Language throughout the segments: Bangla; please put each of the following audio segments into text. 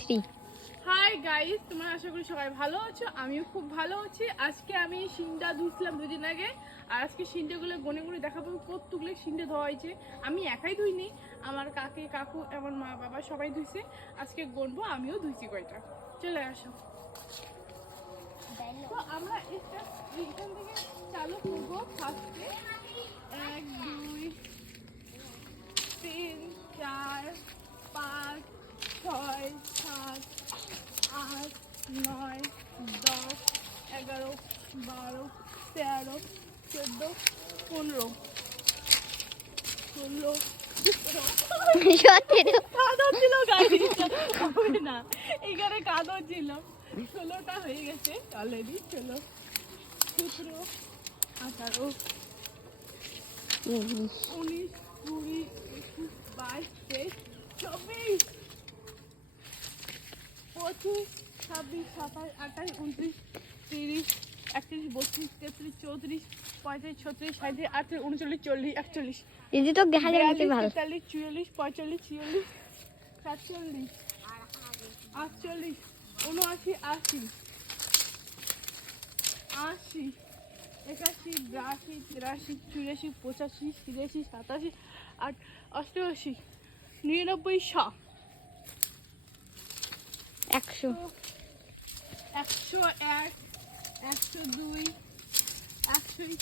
3। হাই গাইস, তোমরা আশা করি সবাই ভালো আছো। আমিও খুব ভালো আছি। আজকে আমি সিনটা ধুইছিলাম দুদিন আগে, আর আজকে সিনটাগুলো গনে গনে দেখাবো কতগুলো সিনটা ধোয়া হয়েছে। আমি একাই ধুইনি, আমার কাকু আমার মা বাবা সবাই ধুইছে। আজকে গনবো আমিও ধুইছি কয়টা। চলে আসো। তো আমরা এখান থেকে চালু করবো। ফার্স্টে 1 2 3 4 5 6 7 8 9 10 11 12 13 14 15 16 কাদর ছিল গাড়ি না, এখানে কাদর ছিল। 16টা হয়ে গেছে অলরেডি। 16 17 18 19 20 21 22 23 24 25 26 27 28 29 30 31 32 33 34 35 36 37 38 39 40 41 দিদি তো দেখা যায় বেশি ভালো। 43 44 45 46 47 48 79 80 81 82 83 84 85 86 87 88 89 100 100 101 102 103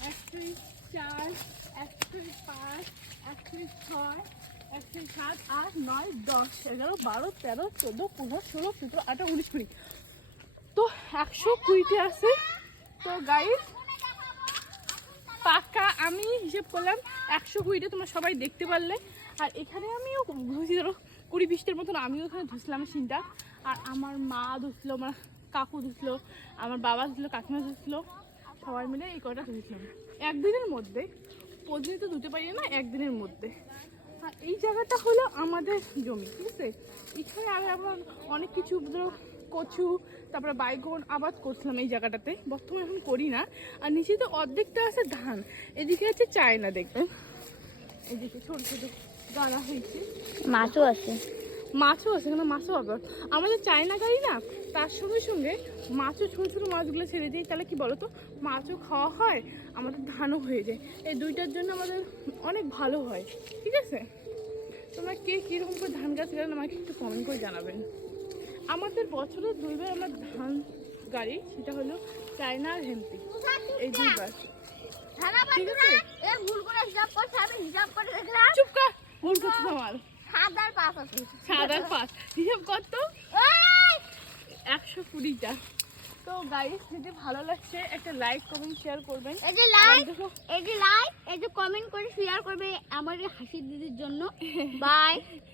104 105 106 107 8 9 10 11 12 13 14 15 16 17 18 19 20। তো 120তে আছে। তো গাইস পাক্কা আমি হিসেব করলাম 120টা তোমরা সবাই দেখতে পারলে। আর এখানে আমিও ধুছি, ধরো 20-20টার মতন আমিও এখানে ধুসলাম সিনটা। আর আমার মা ধুসলো, আমার কাকু ধুসলো, আমার বাবা ধুসলো, কাকিমা ধুসলো, সবাই মিলে এই কয়টা ধুসলাম একদিনের মধ্যে। প্রতিদিন তো ধুতে পারি না, একদিনের মধ্যে। আর এই জায়গাটা হলো আমাদের জমি, ঠিক আছে। এখানে আর আমরা অনেক কিছু ধরো কচু, তারপরে বাইগন আবাদ করছিলাম এই জায়গাটাতে। বর্তমানে এখন করি না। আর নিচে তো অর্ধেকটা আছে ধান, এদিকে আছে চায়না, দেখবেন এদিকে ছোট ছোট গাড়া হয়েছে। মাছও আছে, মাছও আছে, এখানে মাছও আবার আমাদের চায়না গাড়ি না, তার সঙ্গে সঙ্গে মাছও ছোটো ছোটো মাছগুলো ছেড়ে দিই। তাহলে কি বলো তো, মাছও খাওয়া হয়, আমাদের ধানও হয়ে যায়। এই দুইটার জন্য আমাদের অনেক ভালো হয়, ঠিক আছে। তোমরা কে কীরকম করে ধান গাছ গেলেন আমাকে একটু কমেন্ট করে জানাবেন। আমাদের বছরে 2বার আমরা ধান গাড়ি, সেটা হলো চায়না আর হেমতি, এই 2বার, ঠিক আছে। চুপ কর, ভুল করছিস আমার। 7 আর 5 হিসাব করতো 120টা। তো গাইস যদি ভালো লাগছে একটা লাইক কমেন্ট শেয়ার করবেন। এই যে লাইক, এই যে কমেন্ট করে শেয়ার করবে আমার এই হাসি দিদির জন্য। বাই।